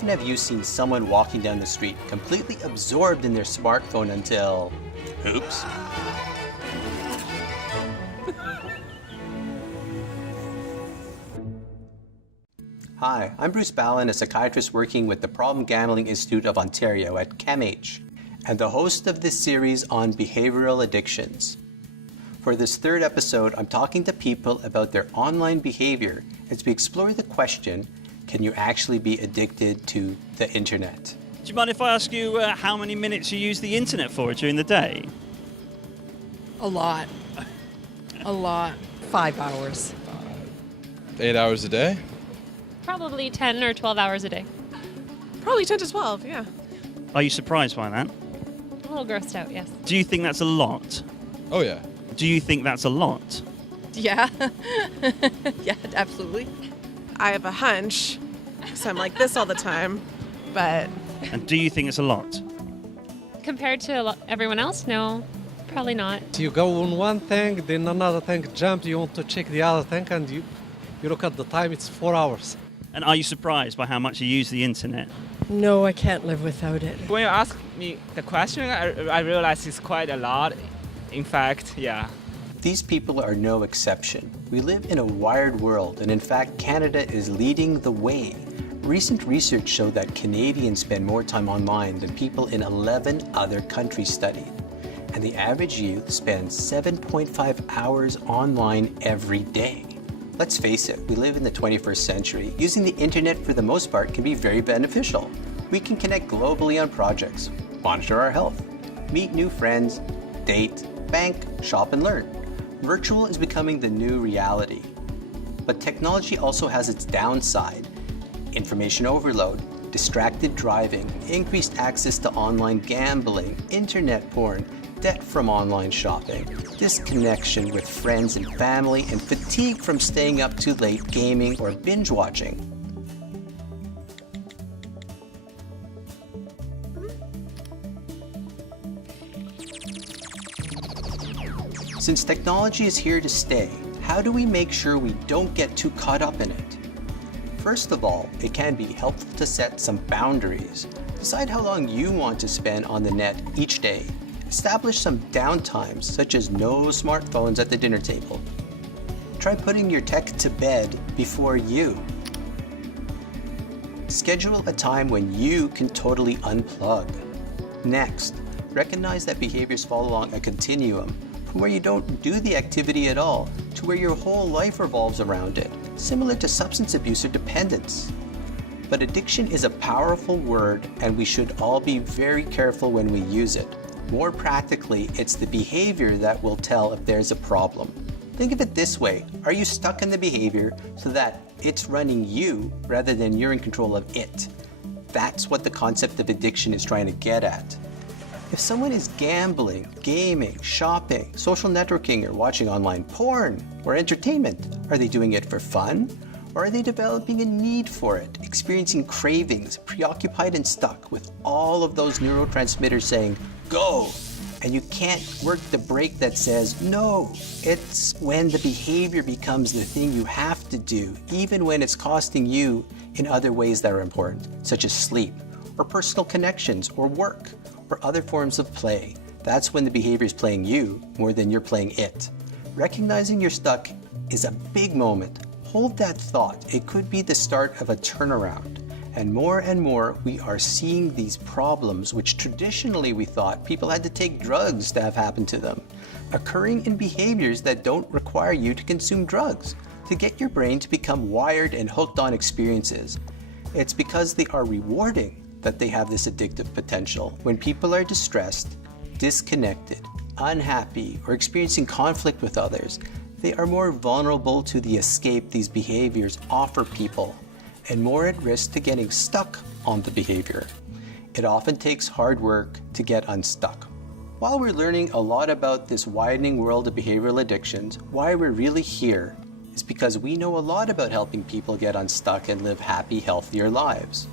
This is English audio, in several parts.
often have you seen someone walking down the street completely absorbed in their smartphone until... oops. Hi, I'm Bruce Ballin, a psychiatrist working with the Problem Gambling Institute of Ontario at CAMH, and the host of this series on behavioral addictions. For this third episode, I'm talking to people about their online behavior as we explore the question, can you actually be addicted to the internet? Do you mind if I ask you how many minutes you use the internet for during the day? A lot. A lot. 5 hours. 8 hours a day? Probably 10 or 12 hours a day. Probably 10 to 12, yeah. Are you surprised by that? A little grossed out, yes. Do you think that's a lot? Oh, yeah. Do you think that's a lot? Yeah. Yeah, absolutely. I have a hunch, because I'm like this all the time, but... And do you think it's a lot? Compared to everyone else, no, probably not. You go on one thing, then another thing jump, you want to check the other thing, and you look at the time, it's 4 hours. And are you surprised by how much you use the internet? No, I can't live without it. When you ask me the question, I realize it's quite a lot. In fact, yeah. These people are no exception. We live in a wired world, and in fact, Canada is leading the way. Recent research showed that Canadians spend more time online than people in 11 other countries studied. And the average youth spends 7.5 hours online every day. Let's face it, we live in the 21st century. Using the internet for the most part can be very beneficial. We can connect globally on projects, monitor our health, meet new friends, date, bank, shop, and learn. Virtual is becoming the new reality. But technology also has its downside. Information overload, distracted driving, increased access to online gambling, internet porn, debt from online shopping, disconnection with friends and family, and fatigue from staying up too late gaming or binge watching. Since technology is here to stay, how do we make sure we don't get too caught up in it? First of all, it can be helpful to set some boundaries. Decide how long you want to spend on the net each day. Establish some downtimes, such as no smartphones at the dinner table. Try putting your tech to bed before you. Schedule a time when you can totally unplug. Next, recognize that behaviors fall along a continuum, from where you don't do the activity at all to where your whole life revolves around it, similar to substance abuse or dependence. But addiction is a powerful word, and we should all be very careful when we use it. More practically, it's the behavior that will tell if there's a problem. Think of it this way. Are you stuck in the behavior so that it's running you rather than you're in control of it? That's what the concept of addiction is trying to get at. If someone is gambling, gaming, shopping, social networking, or watching online porn or entertainment, are they doing it for fun? Or are they developing a need for it, experiencing cravings, preoccupied and stuck with all of those neurotransmitters saying, go, and you can't work the brake that says no? It's when the behavior becomes the thing you have to do, even when it's costing you in other ways that are important, such as sleep, or personal connections, or work, or other forms of play. That's when the behavior is playing you more than you're playing it. Recognizing you're stuck is a big moment. Hold that thought. It could be the start of a turnaround. And more, we are seeing these problems, which traditionally we thought people had to take drugs to have happen to them, occurring in behaviors that don't require you to consume drugs, to get your brain to become wired and hooked on experiences. It's because they are rewarding that they have this addictive potential. When people are distressed, disconnected, unhappy, or experiencing conflict with others, they are more vulnerable to the escape these behaviors offer people, and more at risk to getting stuck on the behavior. It often takes hard work to get unstuck. While we're learning a lot about this widening world of behavioral addictions, why we're really here is because we know a lot about helping people get unstuck and live happy, healthier lives.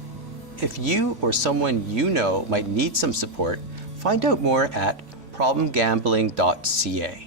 If you or someone you know might need some support, find out more at problemgambling.ca.